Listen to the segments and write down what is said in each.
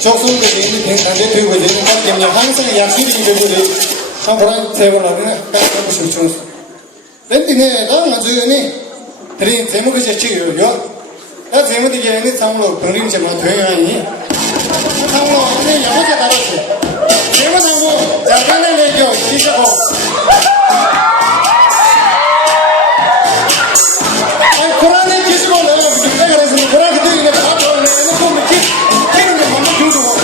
적성들이 당대 되고 있는 것 때문에 항상 약실이 되고리 한번 대보라는 까고 싶죠. 근데 나는 아주니 드린 제목이 제치요. 나 제목이 얘는 상으로 버린 제목 되어야니. 상으로 내 영어제 나왔지. 제목 상고 자간을 내겨 시작하고. 아니 고라니 기술로 내가 내가 그래서 고라니 그때 이게 다 내는 거 뭐지? 걔는 좀 만나 주고.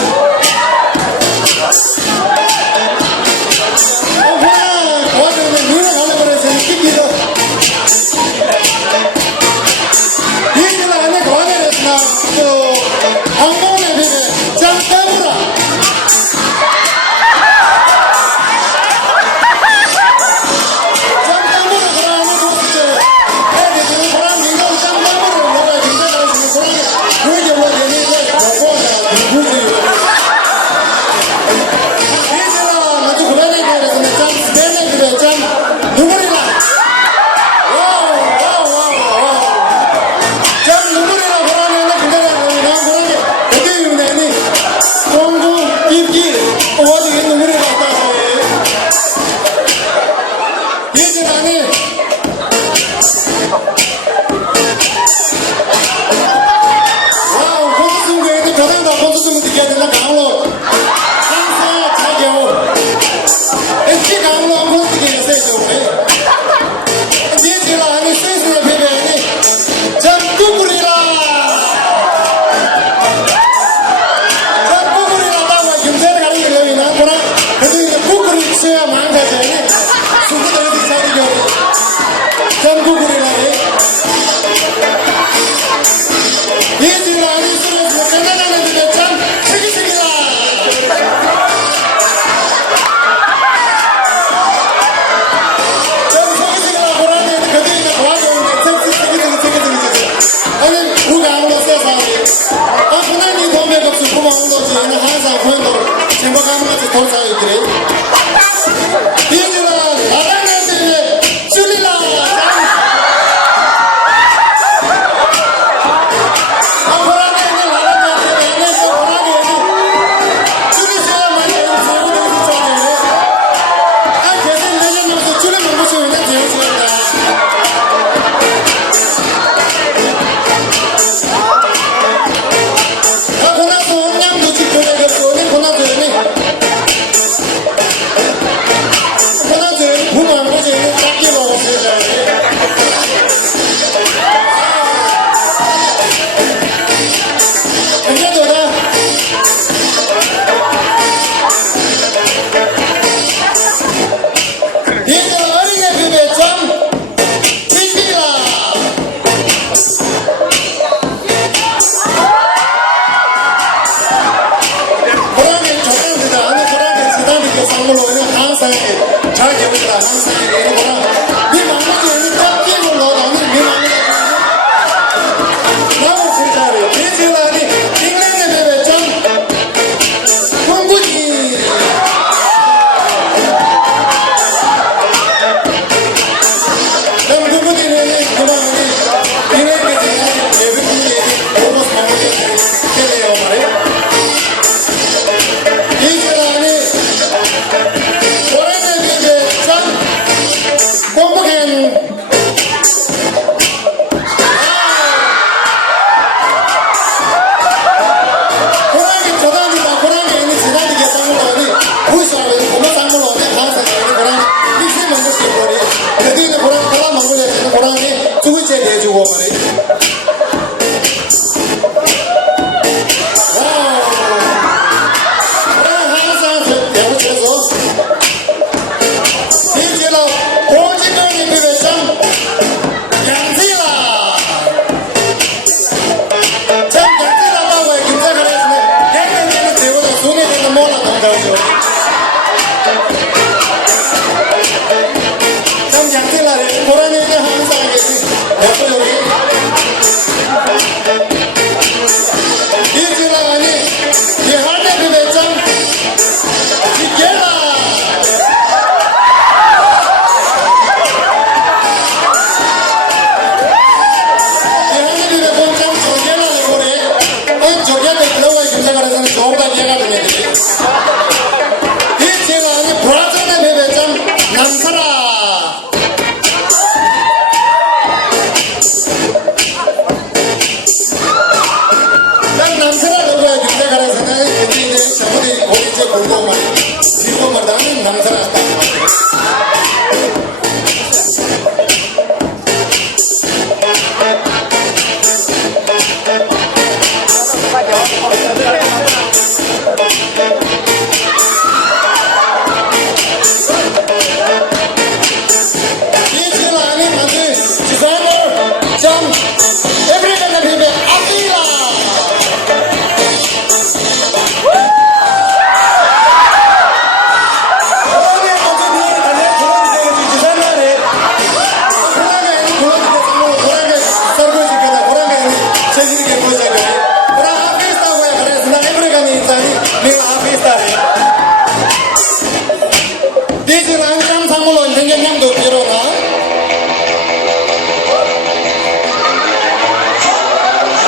형도 빌어나.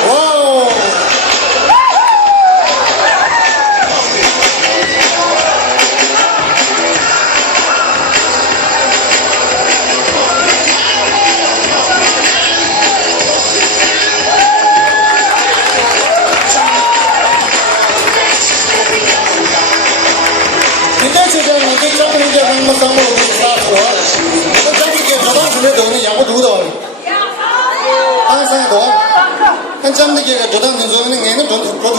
와우. 굉장히 최대한 점프는 이제 한번 쌍으로 쌓았어. 점프기에 저번 주에도 오늘 야구 누구도 항상 너 한참 되기가 저당 연소는 얘는 좀